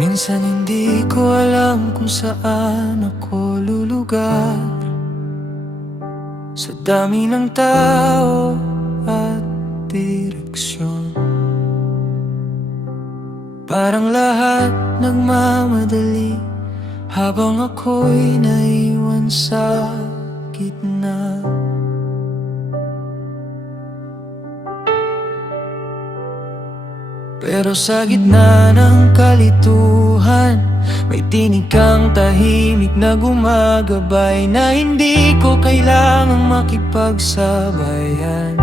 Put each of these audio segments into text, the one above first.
Minsan hindi ko alam kung saan ako lulugar, sa dami ng tao at direksyon. Parang lahat nagmamadali habang ako'y naiwan sa gitna. Pero sa gitna ng kalituhan, may tinig kang tahimik na gumagabay, na hindi ko kailangang makipagsabayan.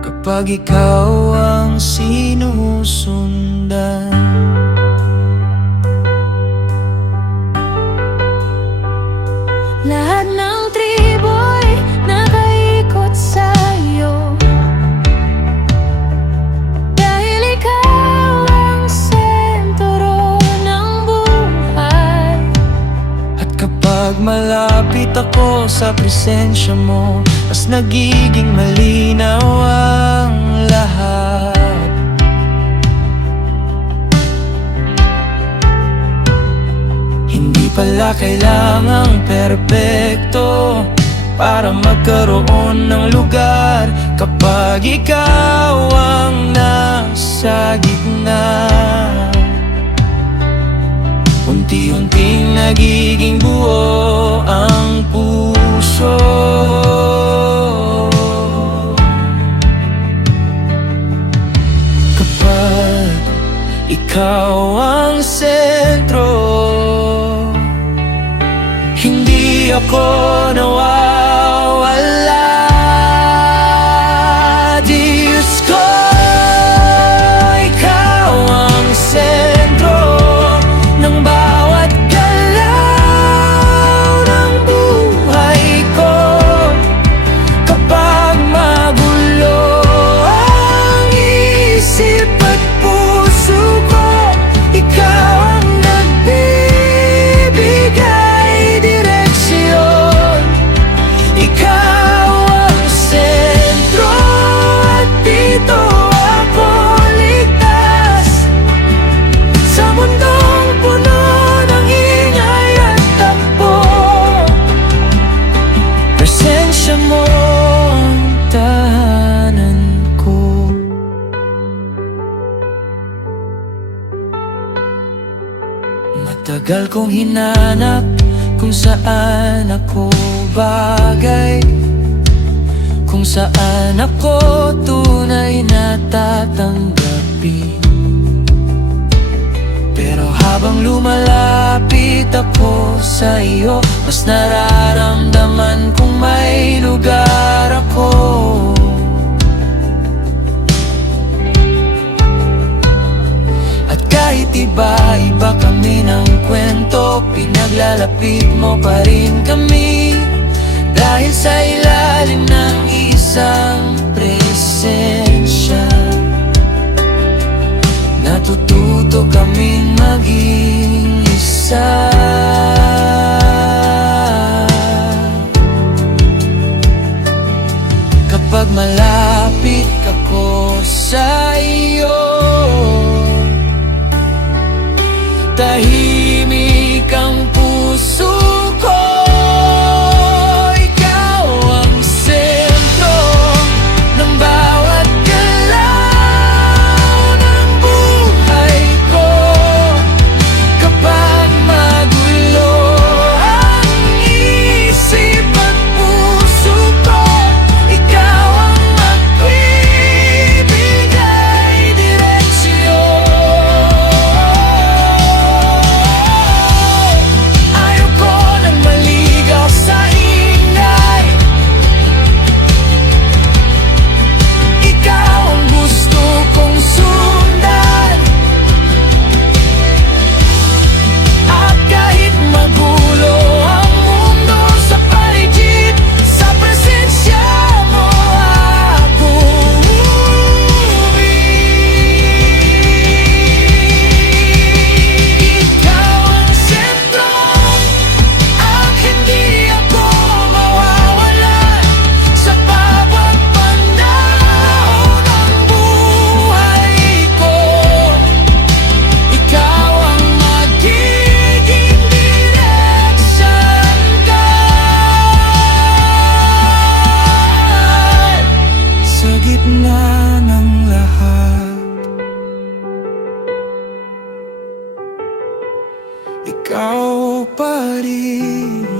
Kapag ikaw ang sinusundan, lahat ng tribo'y nakaikot sa'yo, dahil ikaw ang sentro ng buhay. at kapag malapit ako sa presensya mo, mas nagiging malinaw ang lahat. Hindi pala kailangang perpekto para magkaroon ng lugar, kapag ikaw ang nasa gitna. Unti-unting nagiging buo ang puso. Kapag ikaw ang sentro, hindi ako nawawala. Diyos ko, ikaw ang sentro ng bawat galaw ng buhay ko. Kapag magulo ang isip at puso ko, ikaw ang nagbibigay direksyon. Ikaw ang sentro at dito ako ligtas, sa mundong puno ng ingay at takbo. Presensya mo ang tahanan ko. Matagal kong hinanap kung saan ako bagay, kung saan ako tunay na tatanggapin. Pero habang lumalapit ako sa iyo, mas nararamdaman kong may lugar ako. At kahit iba-iba kami ng kwento, pinaglalapit mo pa rin kami, dahil sa ilalim ng isang presensya. Natututo kaming maging isa. Kapag malapit ako sa iyo, tahimik ang puso ko. Ikaw ang sentro ng bawat galaw ng buhay ko. Kapag magulo ang isip at puso ko, ikaw ang magbibigay direksyon. ikaw pa rin.